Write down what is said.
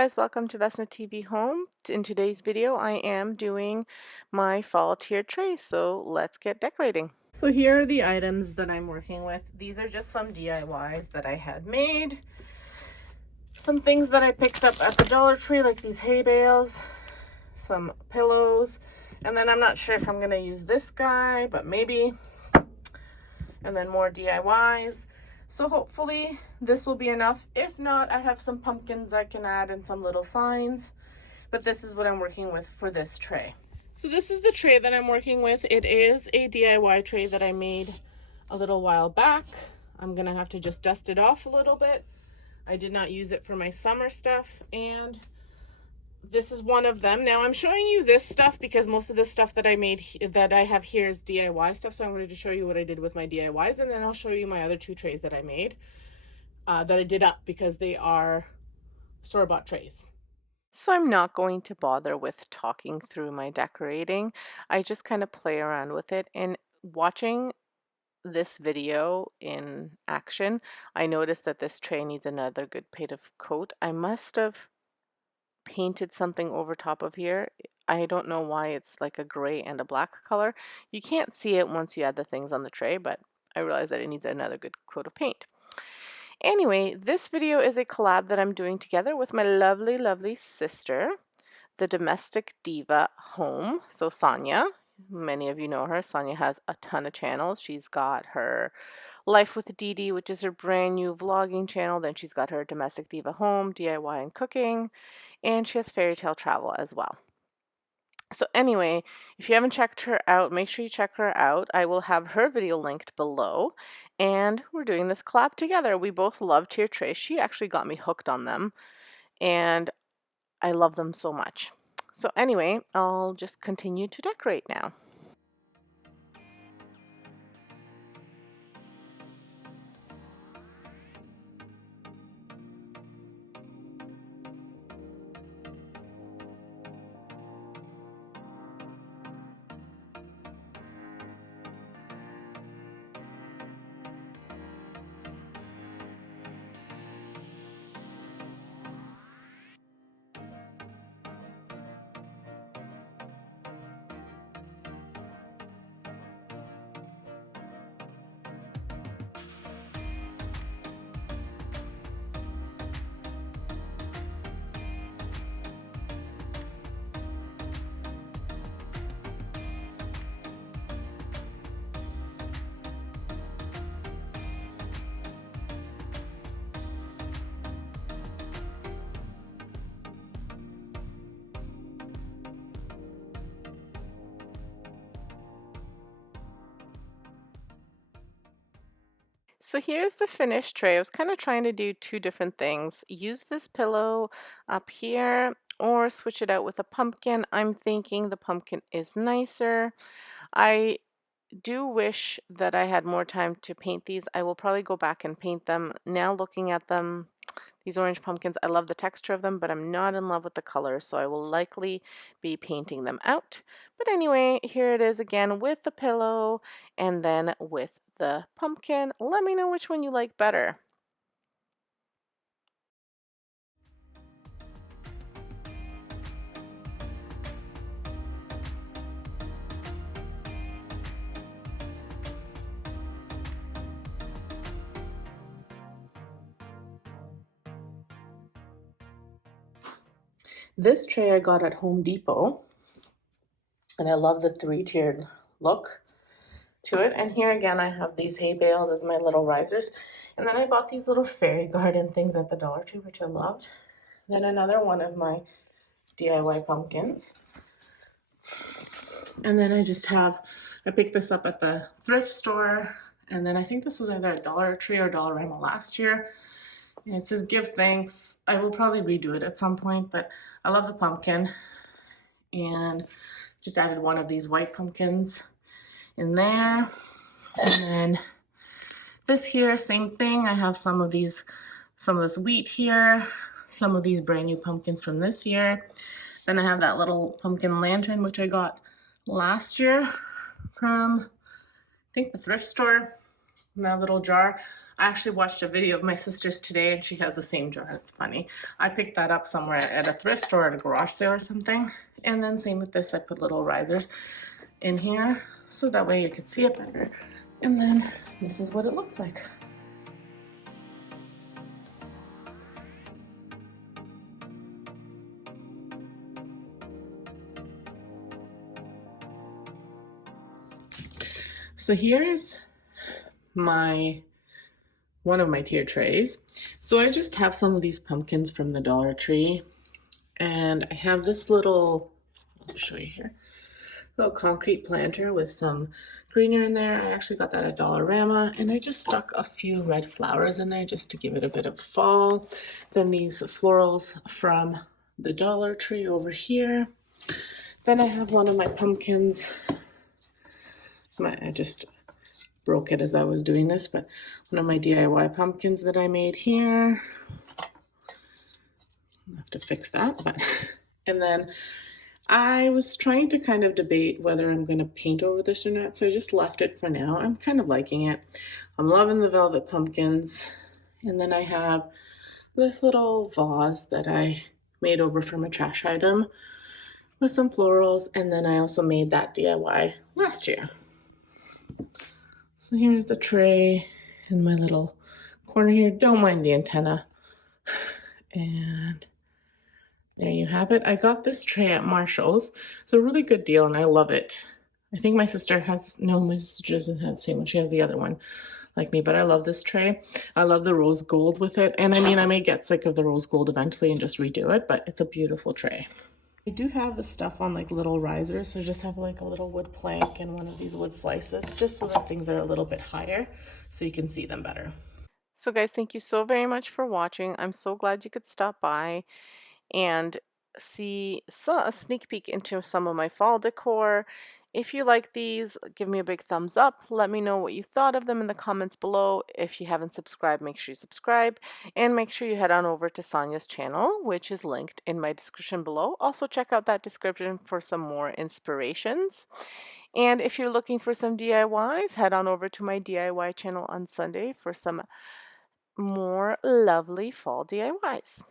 Guys, welcome to vesnasstv Home. In today's video, I am doing my fall tier tray, so let's get decorating. So here are the items that I'm working with. These are just some DIYs that I had made. Some things that I picked up at the Dollar Tree, like these hay bales, some pillows, and then I'm not sure if I'm going to use this guy, but maybe, and then more DIYs. So hopefully this will be enough. If not, I have some pumpkins I can add and some little signs, but this is what I'm working with for this tray. So this is the tray that I'm working with. It is a DIY tray that I made a little while back. I'm gonna have to just dust it off a little bit. I did not use it for my summer stuff, and this is one of them. Now I'm showing you this stuff because most of the stuff that I made, that I have here, is DIY stuff. So I wanted to show you what I did with my DIYs, and then I'll show you my other two trays that I made, that I did up because they are store-bought trays. So I'm not going to bother with talking through my decorating. I just kind of play around with it, and watching this video in action, I noticed that this tray needs another good paint of coat. I must have painted something over top of here. I don't know why it's like a gray and a black color. You can't see it once you add the things on the tray, but I realized that it needs another good coat of paint. Anyway, this video is a collab that I'm doing together with my lovely, lovely sister, the domestic diva Home. So Sonia, many of you know her. Sonia has a ton of channels. She's got her Life with Dee Dee, which is her brand new vlogging channel. Then she's got her Domestic Diva Home, DIY and cooking, and she has Fairy Tale Travel as well. So anyway, if you haven't checked her out, make sure you check her out. I will have her video linked below, and we're doing this collab together. We both love tier trays. She actually got me hooked on them, and I love them so much. So anyway, I'll just continue to decorate now. So here's the finished tray. I was kind of trying to do two different things. Use this pillow up here or switch it out with a pumpkin. I'm thinking the pumpkin is nicer. I do wish that I had more time to paint these. I will probably go back and paint them. Now looking at them, these orange pumpkins, I love the texture of them, but I'm not in love with the colors, so I will likely be painting them out. But anyway, here it is again with the pillow and then with the pumpkin. Let me know which one you like better. This tray I got at Home Depot, and I love the three-tiered look to it. And here again, I have these hay bales as my little risers. And then I bought these little fairy garden things at the Dollar Tree, which I loved. Then another one of my DIY pumpkins. And then I picked this up at the thrift store. And then I think this was either at Dollar Tree or Dollarama last year. And it says give thanks. I will probably redo it at some point, but I love the pumpkin. And just added one of these white pumpkins in there. And then this here, same thing. I have some of this wheat here, some of these brand new pumpkins from this year. Then I have that little pumpkin lantern, which I got last year from, I think, the thrift store, in that little jar. I actually watched a video of my sister's today and she has the same jar. It's funny. I picked that up somewhere at a thrift store at a garage sale or something. And then same with this, I put little risers in here so that way you could see it better. And then this is what it looks like. So here's one of my tier trays. So I just have some of these pumpkins from the Dollar Tree, and I have this little, I'll show you here, little concrete planter with some greener in there. I actually got that at Dollarama, and I just stuck a few red flowers in there just to give it a bit of fall. Then these florals from the Dollar Tree over here. Then I have one of my pumpkins. I just broke it as I was doing this, but one of my DIY pumpkins that I made here. I'll have to fix that, but and then I was trying to kind of debate whether I'm going to paint over this or not, so I just left it for now. I'm kind of liking it. I'm loving the velvet pumpkins. And then I have this little vase that I made over from a trash item with some florals, and then I also made that DIY last year. So here's the tray in my little corner here. Don't mind the antenna. And there you have it. I got this tray at Marshall's. It's a really good deal and I love it. I think my sister has, no, my sister doesn't have the same one. She has the other one like me, but I love this tray. I love the rose gold with it. And I mean, I may get sick of the rose gold eventually and just redo it, but it's a beautiful tray. I do have the stuff on like little risers, so I just have like a little wood plank and one of these wood slices, just so that things are a little bit higher so you can see them better. So guys, thank you so very much for watching. I'm so glad you could stop by and see a sneak peek into some of my fall decor. If you like these, give me a big thumbs up. Let me know what you thought of them in the comments below. If you haven't subscribed, make sure you subscribe. And make sure you head on over to Sonia's channel, which is linked in my description below. Also check out that description for some more inspirations. And if you're looking for some DIYs, head on over to my DIY channel on Sunday for some more lovely fall DIYs.